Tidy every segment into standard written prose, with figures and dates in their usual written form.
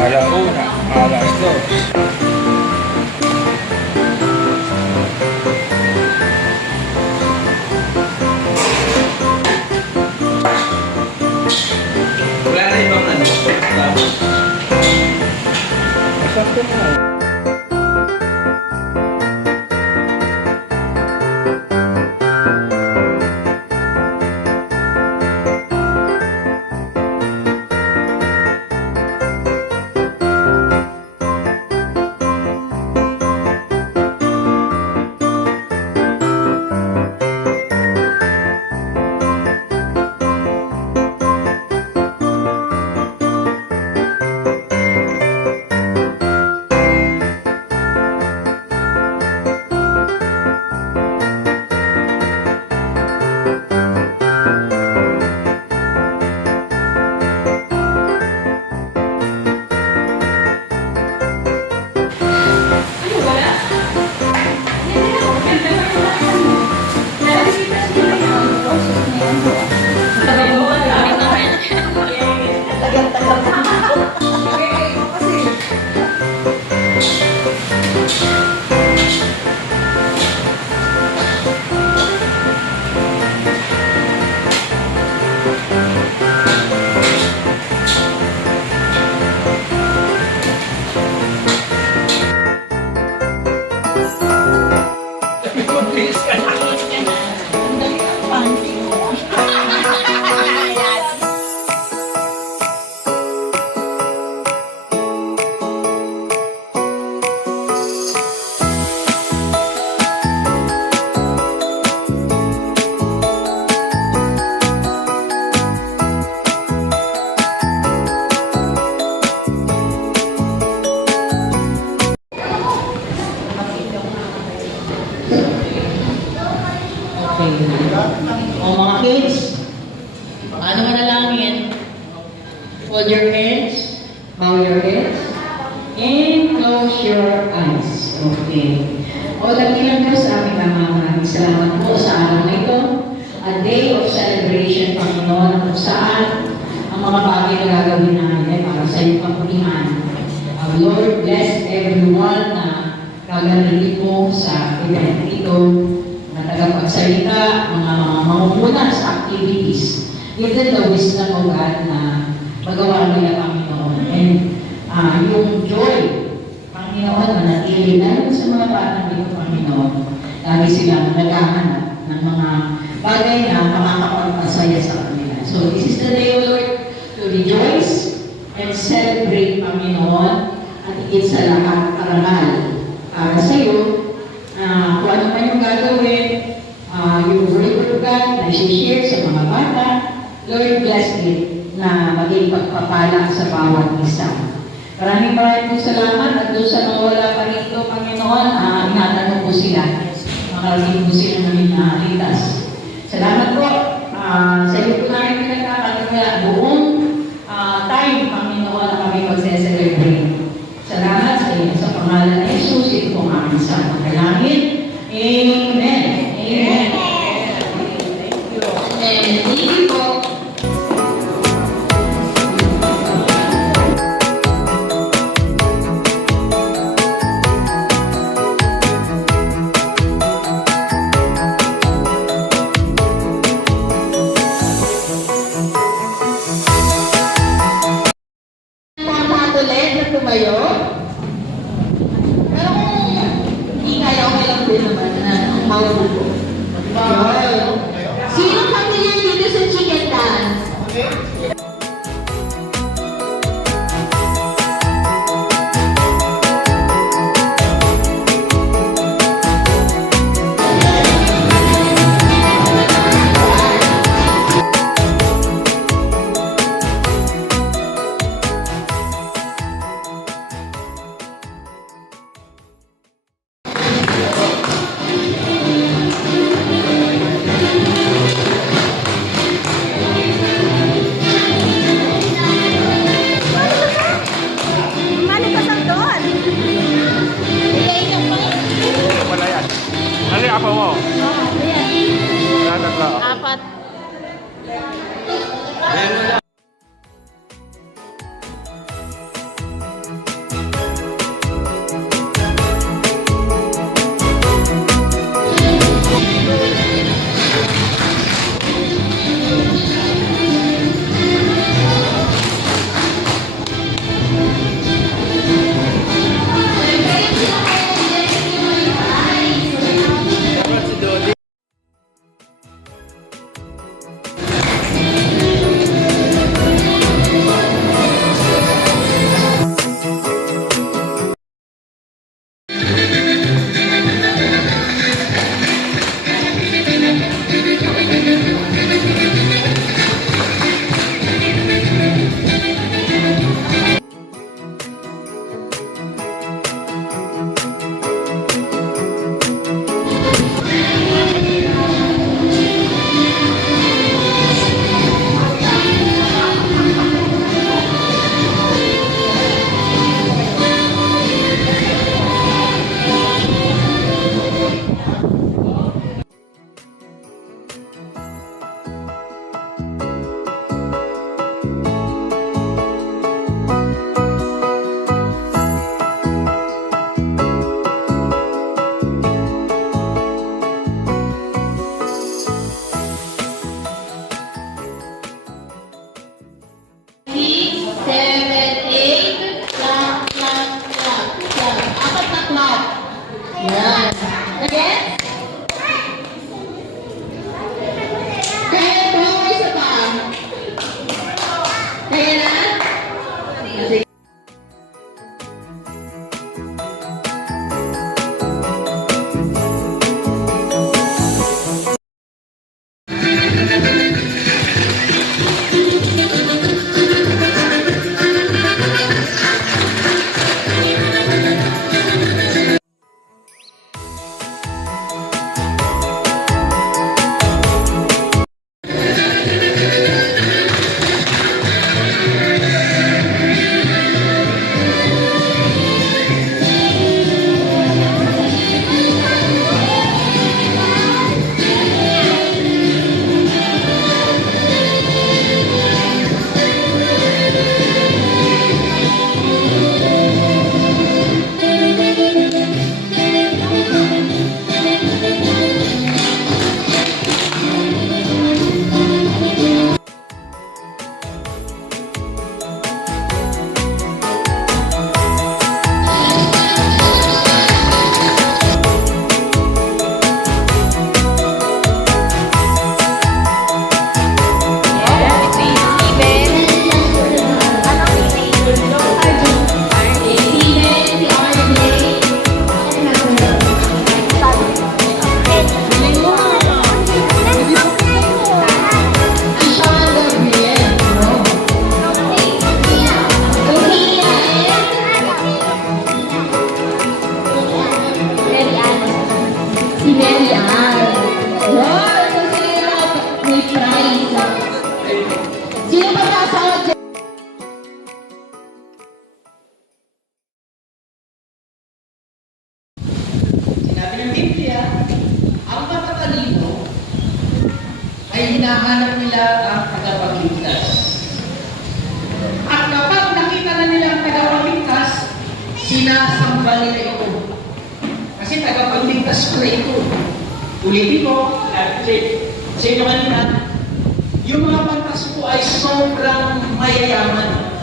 alauna, alas 2. Wala na ibang ano. Sakto na. O mga kids, paano manalangin? Hold your hands, bow your heads, and close your eyes. Okay. O dakilang Diyos, aming Ama, maraming salamat po sa araw na ito. A day of celebration, Panginoon, kung saan ang mga bagay na gagawin namin para sa iyong kapulihan. Lord, bless everyone na gagawin mo sa event ito. Tagapagsalita, mga mamumuna sa activities. Give them the wisdom of God na magawa nila, Panginoon. And yung joy, Panginoon, manatili lalo sa mga batang dito, Panginoon. Lagi silang naghahanap ng mga bagay na makakapagpasaya sa kanila. So this is the day, O Lord, to rejoice and celebrate, Panginoon, at higit sa lahat parangal para sa iyo. Kung ano man yung gagawin, yung word of God na i-share sa mga bata, Lord, bless it na maging pagpapala sa bawat isa. Maraming po salamat at doon sa mga wala pa rito, Panginoon, ingatan mo po sila. Makarating po sila namin litas. Salamat po. Sa iyo po namin pinagkakagaya buong time, Panginoon, na kami magse-celebrate. Salamat sa iyo. Sa pangalan ng Jesus, ito po ang aming sa panalangin. Amen. Amen. Thank you. And thank you po. ba nila ito? Kasi tagapagligtas ko na ito. Ulitin ko, sa inyo kanina, yung mga pantas po ay sobrang mayayaman.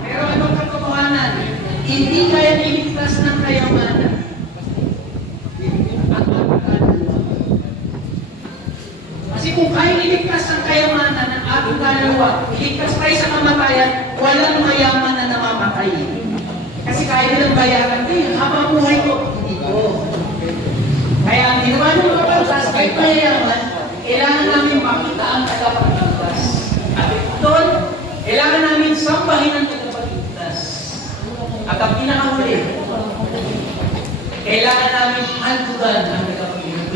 Pero anong katotohanan? Hindi kaya iligtas ng kayamanan. Kasi kung kaya iligtas ang kayamanan ng ating kaluluwa, iligtas tayo sa kamatayan, walang mayaman na namamatay. Kasi kaya nilang bayaran kayo, habang buhay ko, hindi ko. Kaya ang ginawa ng mga pantas, kahit mayayaman, kailangan namin makita ang tagapagligtas. At doon, kailangan namin sambahin ang tagapagligtas. At ang pinakahuli, kailangan namin handugan ang tagapagligtas.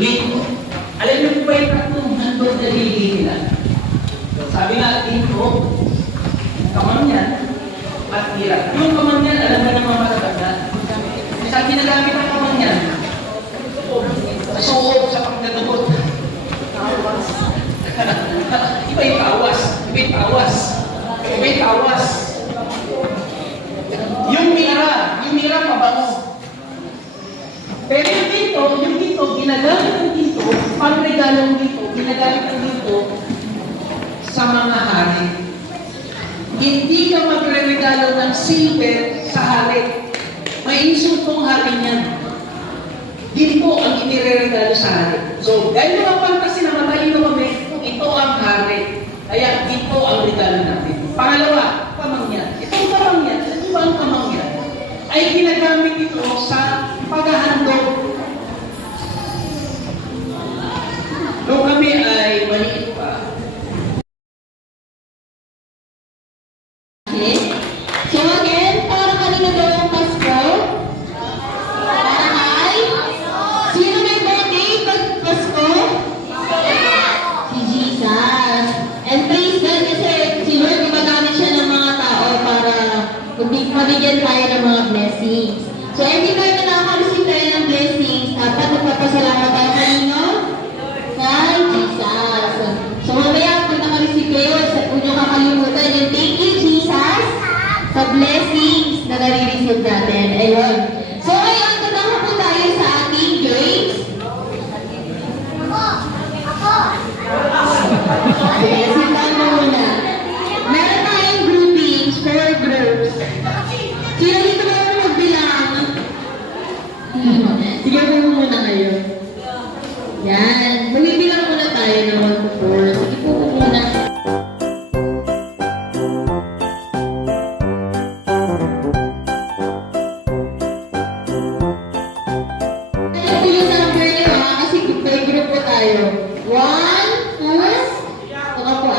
Alam niyo po ba yung tatlong handog na bibili nila? Sabi nga dito, kamangyan at hirap. Yung kamangyan, alam na ng mga matatanda. Sa ginagamit ang kamangyan, masuob sa pagdadagot. Iba yung tawas. Iba yung tawas. Iba yung tawas. Yung mira mabango. Pero yung dito, ginagamit ng dito, pang-regalong dito, ginagamit ng dito sa mga hari. Hindi ka magre-regalo ng silver sa hari. May insultong hari niyan. Dito ang inireregalo sa hari. So, dahil mga pantas sinamatayin na kami, ito ang hari. Kaya dito ang regalo natin. Pangalawa, kamangyan. Itong kamangyan, alam niyo ba ang kamangyan? Ay ginagamit ito sa paghahandog. Noong kami ay maliit pa. Okay. So again, para kanina daw ang Pasko? Ay? Sino may birthday pag Pasko? Si Jesus. And praise God kasi si Lord gumagamit siya ng mga tao para mabigyan tayo ng mga blessings. So every time na nakaka-receive tayo ng blessings, dapat nagpapasalamat tayo kanino? Kay Jesus. So mamaya pag naka-receive kayo, huwag niyo kakalimutan yung thank you Jesus sa blessings na nare-receive natin. Ayun. So ngayon, tatama po tayo sa ating games. Okay, simpan mo muna. Meron tayong groupings, 4 groups. Sino dito ba ako magbilang? Sige po muna kayo. Yan. Magbibilang muna tayo ng 1 to 4. Sige po muna. Ano po yung number niyo ha? Kasi per group po tayo. 1, 2, saka po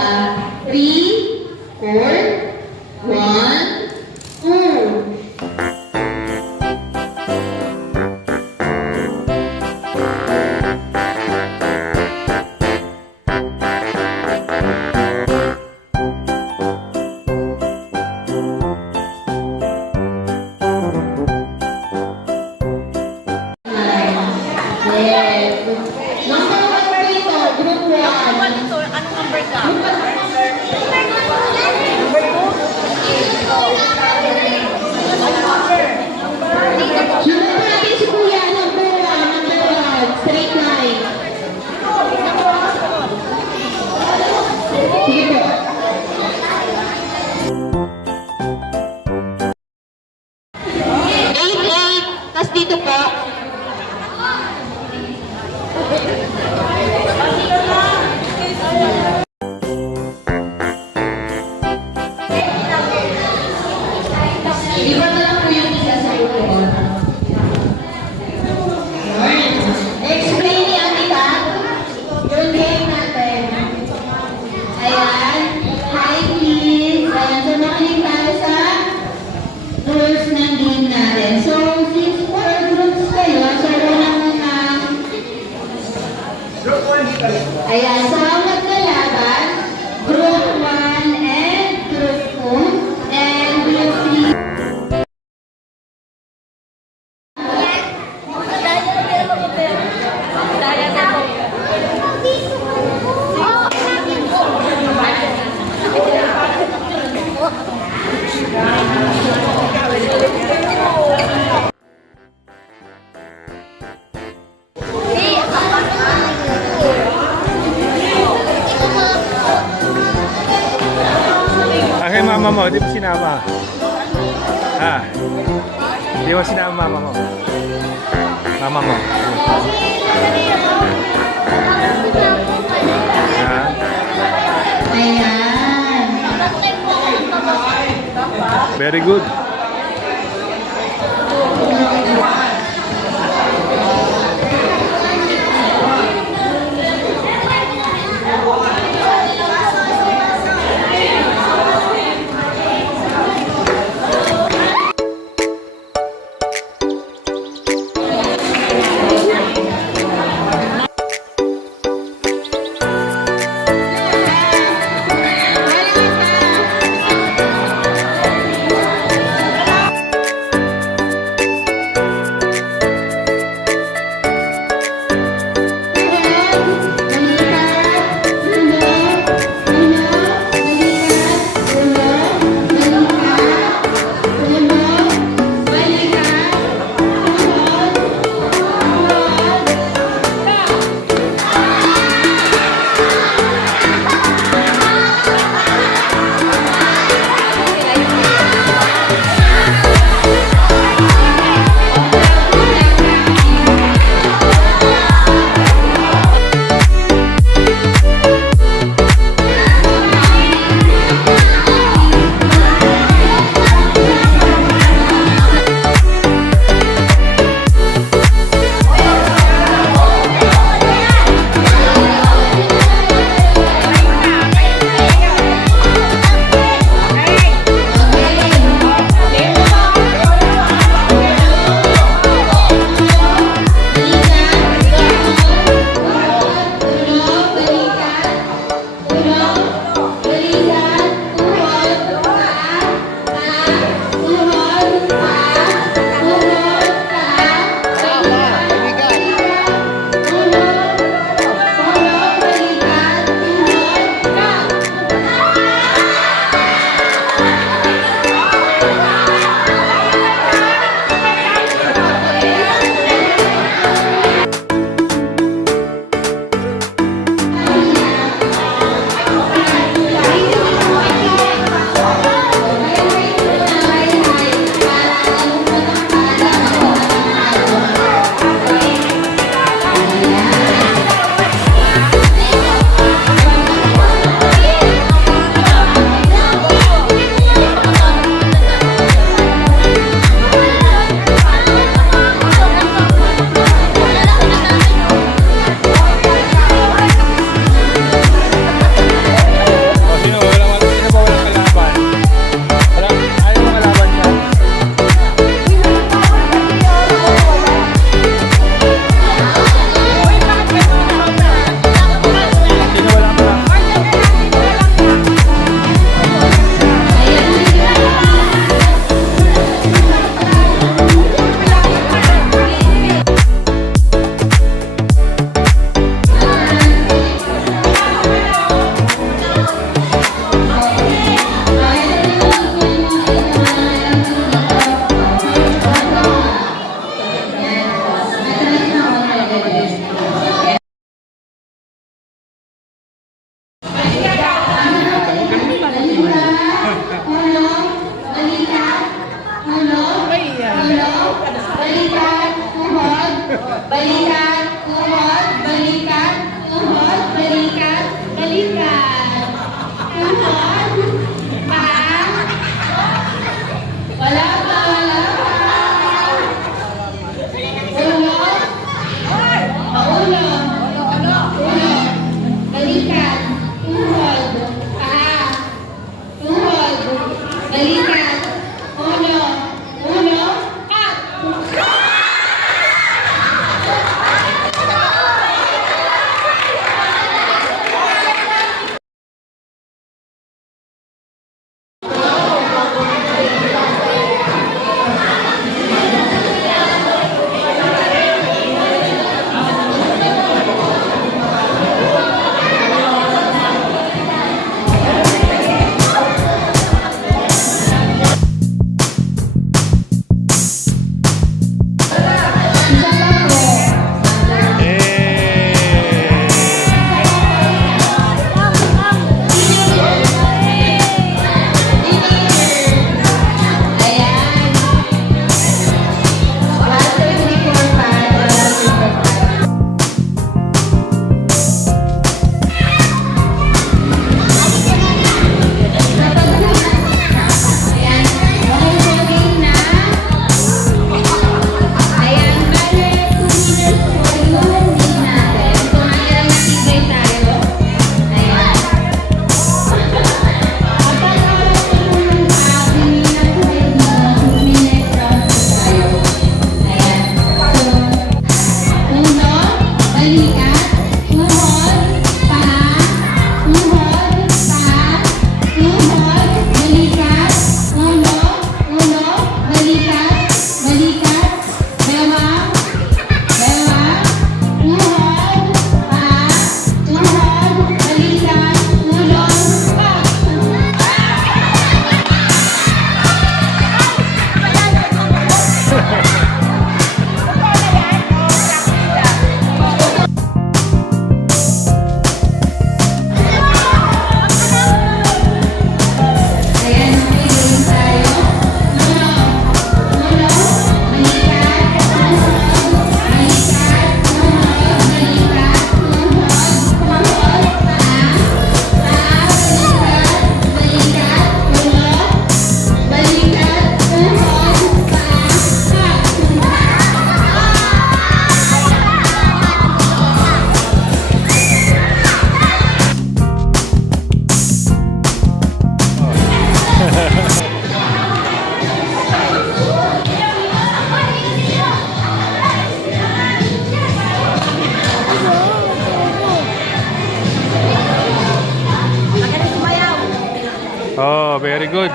3, 4, 1, 2. Yes. Number 1 po ito, group 1. Anong number ka? Sunod po natin si Kuya, number 1, straight line. Sige po. 8, tas dito po. Iba na lang po yung isa sa ulo. Explain ni Ate Kat yung game natin. Ayan. Hi kids. Ayan. So nakinig tayo sa rules ng game natin. So since 4 groups kayo, so una-una. Ayan. So ang maglalaban, group 1 and group 2 and group 3. Mama mo, di mo sinama. Ha? Di mo sinama mama mo. Mama mo. Ha? Ayan. Very good. Oh, very good.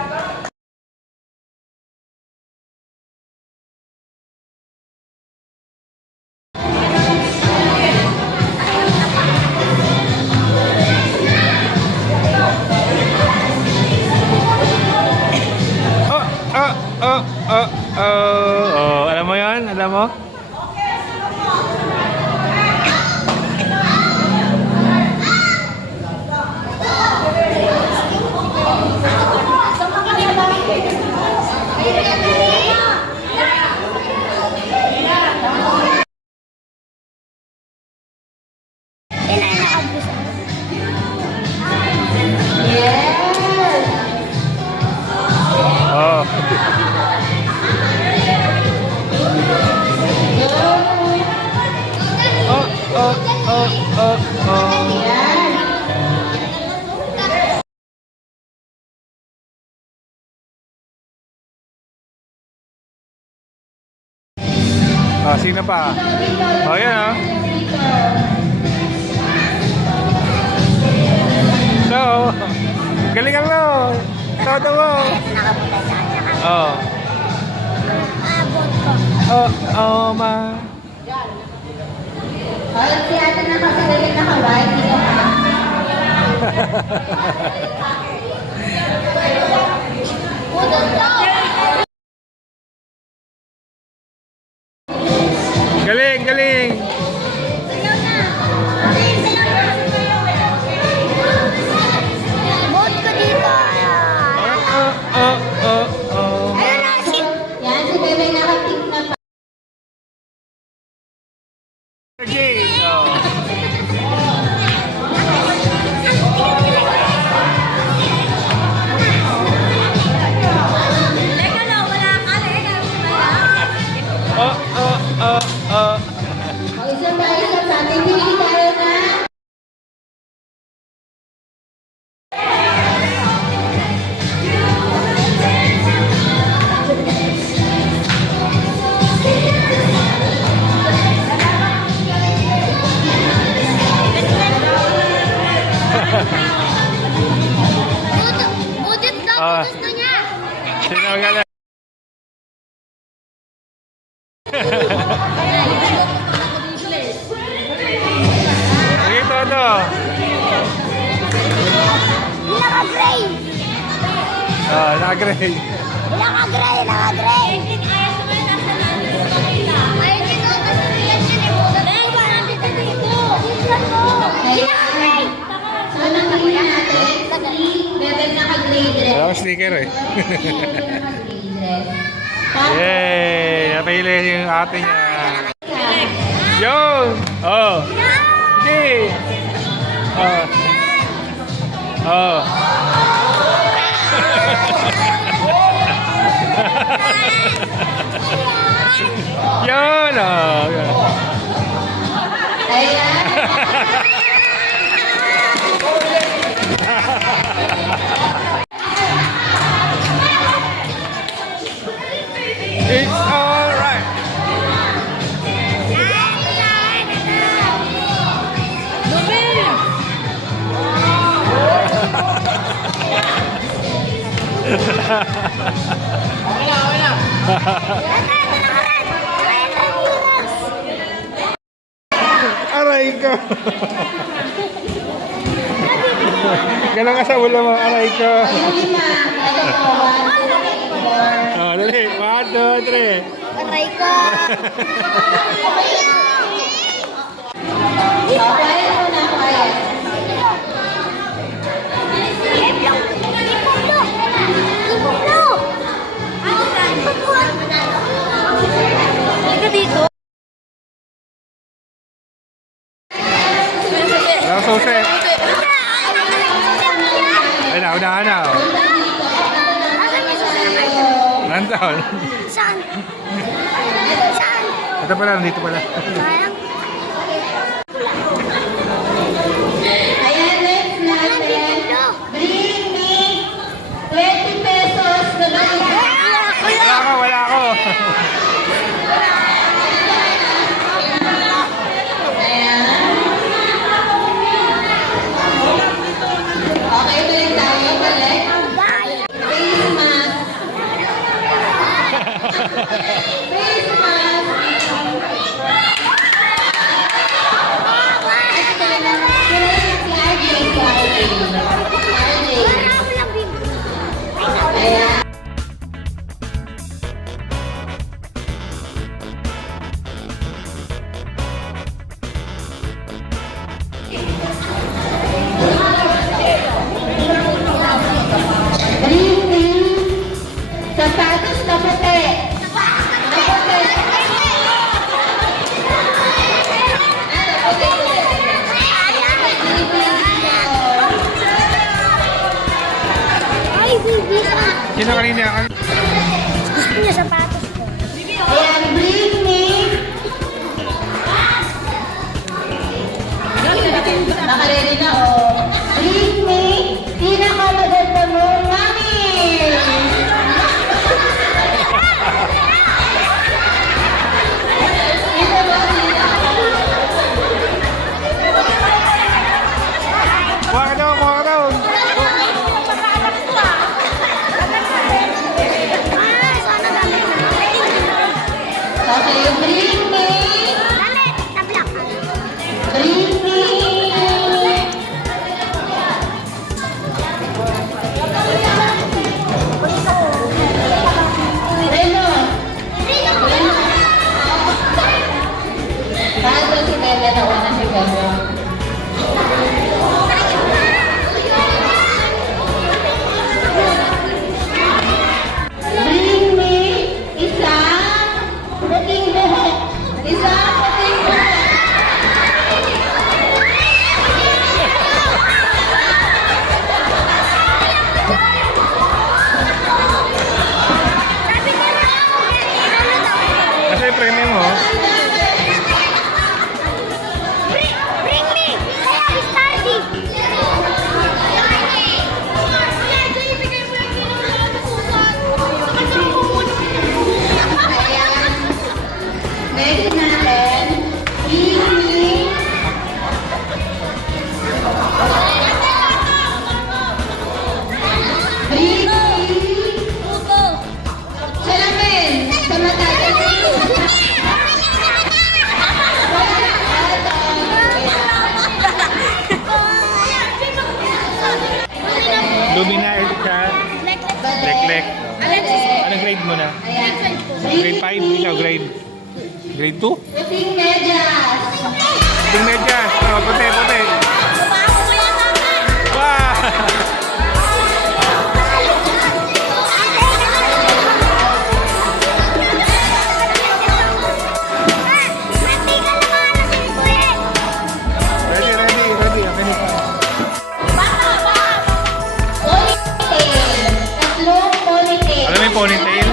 Oh, alam mo yan? Alam mo? Oh. Ah, sino pa? Oh, yan ah. So, galingan mo. Todo mo. Oh. Oh, ma. Ay, si ate nakasagaling na kaway, hindi ka pa. Galing, galing. Vote ko dito. Ayun na, shit. Yan, si Bebe nakatik na pa. Okay. Oh. Teka lang, wala ka. O, isa pa, isa pa. Tingin tayo na. Udit daw, Ah. gusto niya. Sino ang galing? Sige, Todo. Naka-gray. Ah, nag-gray. Naka-gray, naka-gray. Ayun dito, kasi yan yun eh. Dahil ba nandito dito? Naka-gray. Sana tingin natin. Bebe naka-grade red. Wala akong sticker eh. Naka-grade red. Tapos, Yay! Napili yung ate niya. Yun! Oh! Sige! Oh! Oh! Yun! Oh! ayan. It's alright! Aray ko! Ganun ka sa ulo mo, aray ko! Lima. Ito po, 1, 2, 3, 4. Oh, dali! 1, 2, 3! Aray ko. Quiet muna, quiet. Halika dito. Wala akong susi! Ay, naunahan na! Oh. Nandoon. Saan? Saan? Ito pala, nandito pala. Sayang. Ayan, next natin. Bring me 20 pesos na Wala ako, wala ako. Okay, tuloy tayo. Balik. Sino kanina? Gusto niya sapatos ko. Ayan, bring me. Nakaredy na, oh. Bring me. Pinakamaganda mo, mami. Ito ba, Kuha ka daw, kuha ka daw. Ah, sana dali. Okay, bring me. Dali, tablak. Bring me. Reno. Reno. Kahit ba si Bebe na una si Bebe? Bring me isang puting buhok. Isang puting buhok. Sabi ko na ako, ano daw? Kasi yung premium mo. Bring me! Kaya Stardy! Ayan. Next natin, bring me bring me salamin sa mata. Lumina, ito ka. Lek-lek. Anong grade mo na? Ayan. Grade 5? Ikaw grade? Grade 2? Puting medyas. Ting medyas. Oh, puti, puti. Wow! Ready, ready, ready. Okay na pa. Ponytail. Tatlong ponytail. Alam mo yung ponytail?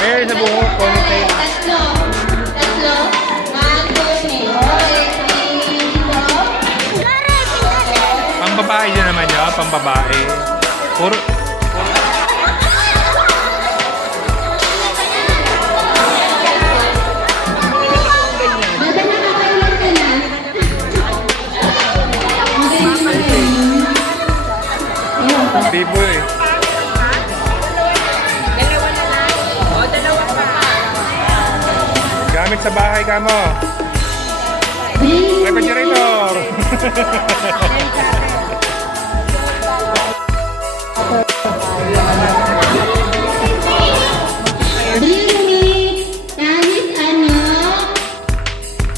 Ayun, sa buhok, ponytail. Tatlo. Tatlo. 1, 2, 3. Okay, 3, 4. Pambabae dyan naman yun, pambabae. Puro... Basta nakakailan ka na. Hindi po eh. Gamit sa bahay ka mo. Refrigerator. Bring me kahit ano.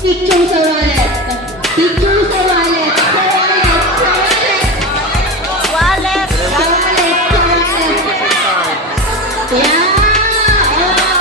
Picture sa wallet. Picture sa wallet. Sa wallet. Sa wallet. Wallet! Sa wallet. Sa wallet. Yeah. Oh.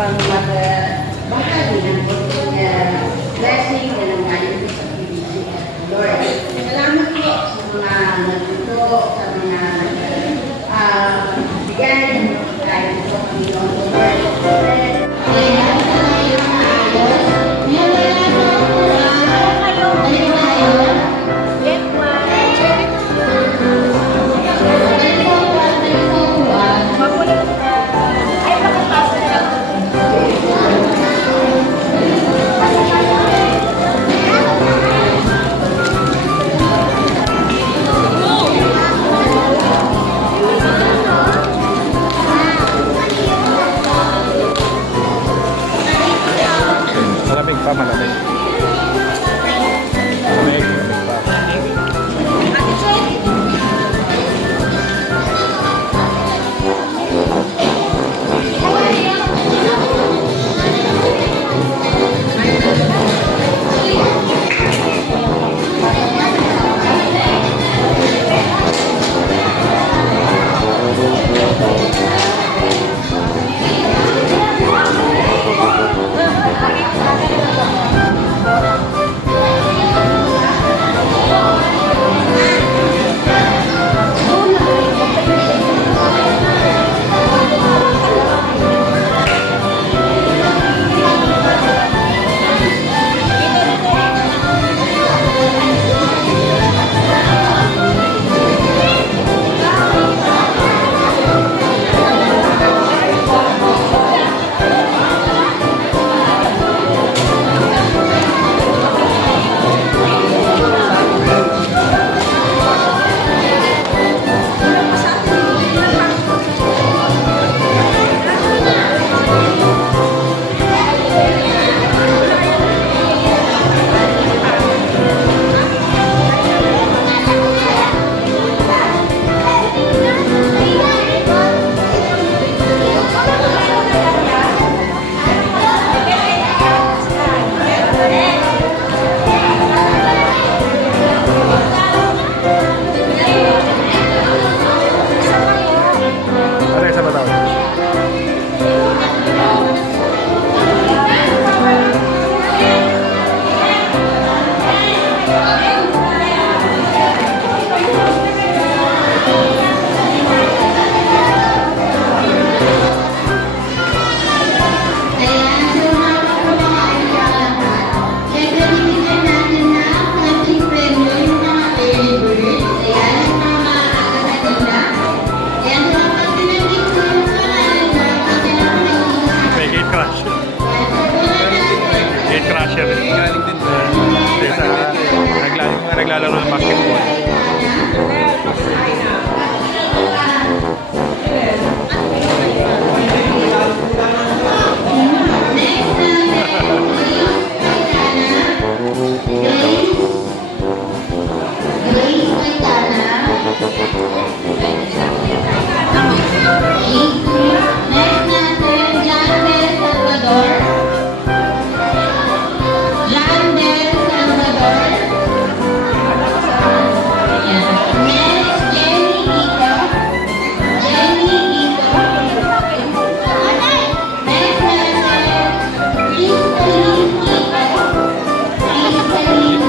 upang magbahagi ng konting blessing na nanggaling sa PBC. Lord, salamat po sa mga nagtuto, sa mga bigyan dahil po kami Malamig pa, malamig. Malamig, malamig pa. Ano yung sa bataw? May gate crash. Gate crasher. Galing din ba? Naglalaro ng basketball.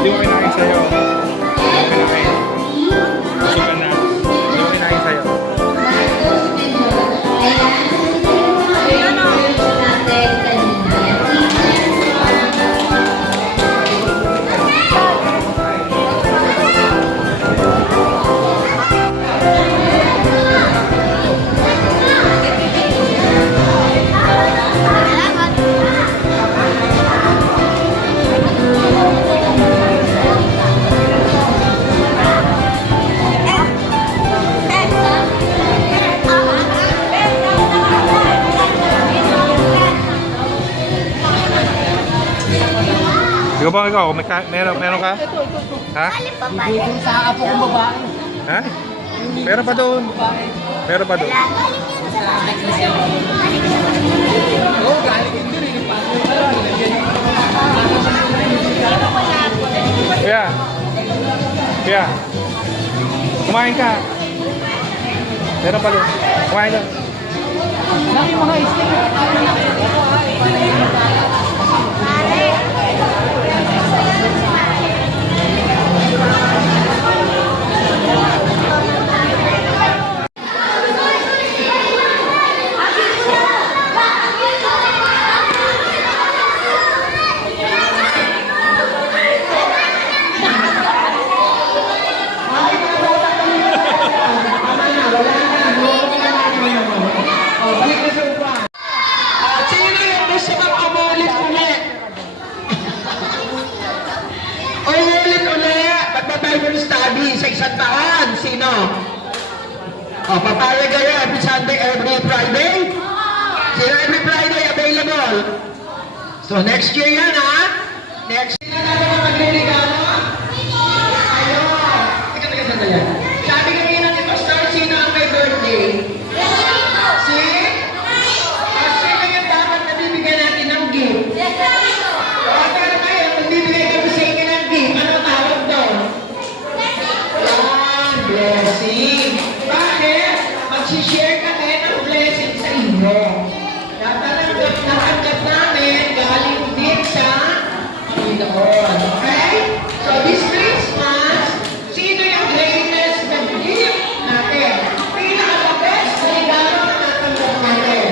Hindi ko kinain sa'yo. Suka na. Hindi ko kinain sa'yo. Ikaw ba ikaw? Meron ka? Ha? Bigay sa apo kong babae. Ha? Meron pa doon. Meron pa doon. Kaya. Kaya. Kumain ka. Meron pa doon. Kumain ka. Laki mga isip. O, papayag kayo every Sunday, every Friday? Sino every Friday available? So, next year yan, ha? Next year na natin ang magliligalo? Ayun. Teka, sandali. Sabi kanina ni Pastor, sino ang may birthday? Si? Sino yung dapat nabibigyan natin ng gift? Pero kayo, nagbibigay kami sa inyo ng gift. Ano tawag doon? Yan, blessing. Bakit? Mag-share kami ng blessing sa inyo. Natanggap namin galing din sa Panginoon. Okay? So this Christmas, sino yung greatest na gift natin? Pinaka-best regalo na natanggap natin.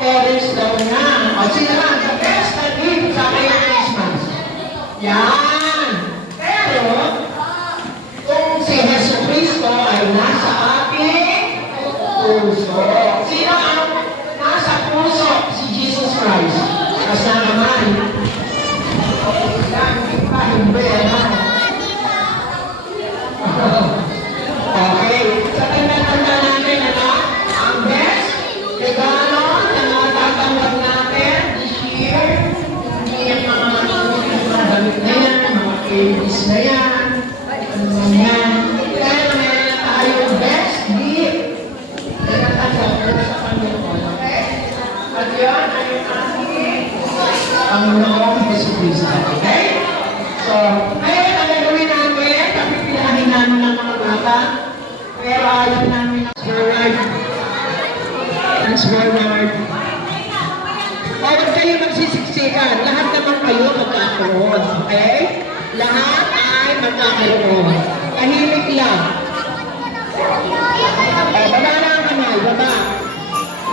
Parents daw na. O sino nga, the best na gift sa kayong Christmas? Yan. Pero, kung si Jesu Cristo ay nasa ating puso. Sino ang nasa puso? Si Jesus Christ. Kasi naman, okay. Sa tanda-tanda natin, ano? Ang best regalo na matatanggap natin this year, hindi yung mga damit na yan, mga candies na yan, ano man yan. Pero meron na tayong best gift na natanggap ko sa Panginoon. Okay? At yun ay yung ating Panginoong Jesucristo. Okay? So, ngayon ang gagawin namin, kapipilahin namin ng mga bata, pero ayaw namin ang forward. Let's forward. Huwag kayo magsisiksikan. Lahat naman kayo magkakaroon. Okay? Lahat ay magkakaroon. Tahimik lang. Baba na ang kamay. Baba.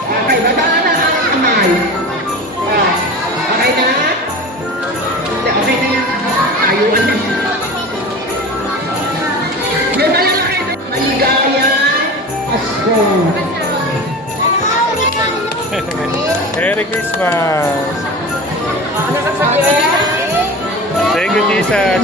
Okay, baba na ang kamay. Okay na? Okay na yan. Ayuan na. Yung malalaki na maligayang Pasko. Merry Christmas! Thank you, Jesus!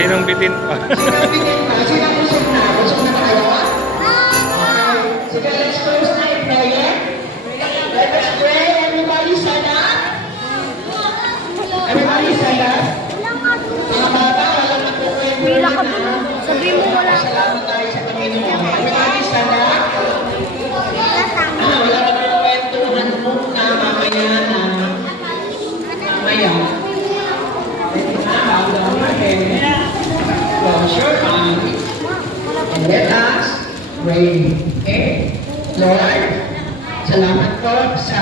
Sinong bitin pa? Sinong bitin pa? Sinong busog na? Busog na ba kayo? Okay. Sige, let's close na yung prayer. Let us pray. Everybody stand up. Everybody stand up. Mga bata, walang natutuwin. Sabihin mo wala. Salamat tayo sa Panginoon. Everybody stand up. Wala ka ng kwentuhan mo na mamaya na. Mamaya. Close your eyes and let us pray. Okay? Lord, salamat po sa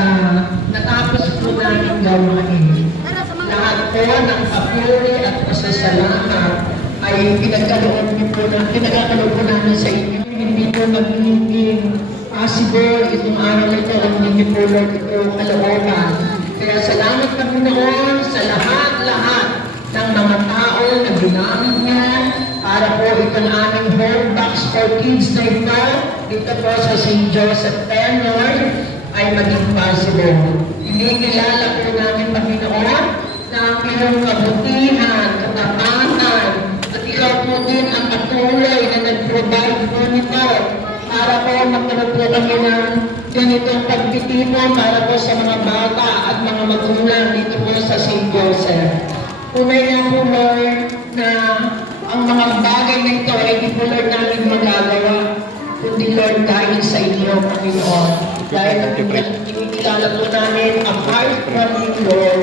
natapos po namin gawain. Lahat po ng papuri at pasasalamat ay pinagkaloob po namin sa inyo. Hindi po magiging possible itong araw na ito ang hindi po Lord ito kalooban. Kaya salamat Panginoon sa lahat-lahat ng mga tao na ginamit niya para po itong aming home box for kids na ito dito po sa St. Joseph Tenor ay maging possible. Inikilala po namin Panginoon na ang iyong kabutihan, katapatan, at ikaw po din ang patuloy na nag-provide po nito para po magkaroon po kami ng ganitong pagtitipon para po sa mga bata at mga magulang dito po sa St. Joseph. Tunay na po Lord na ang mga bagay na ito ay hindi po Lord namin magagawa, kundi Lord dahil sa inyo, Panginoon. Dahil kinikilala po namin, apart from you, Lord,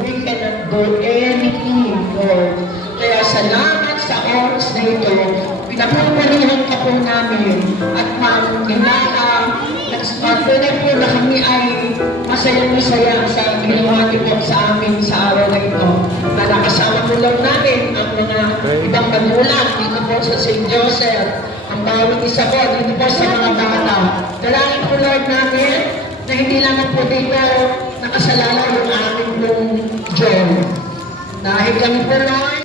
we cannot do anything, Lord. Kaya salamat sa oras na ito, pinapapalihan ka po namin at tunay po na kami ay masaya-masaya sa ginawa niyo po sa amin sa araw na ito. Na nakasama po lang namin ang mga ibang magulang dito po sa St. Joseph. Ang bawat isa po dito po sa mga bata. Dalangin po Lord namin na hindi lang po dito nakasalala yung aming pong John. Dahil kami po Lord,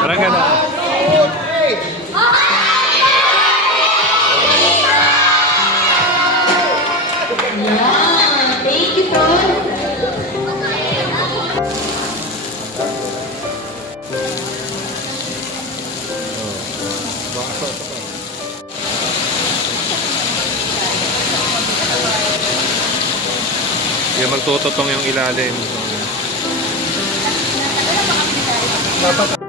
Parang gano'n. Yeah, thank you po. Yung magtututong yung ilalim. Dapat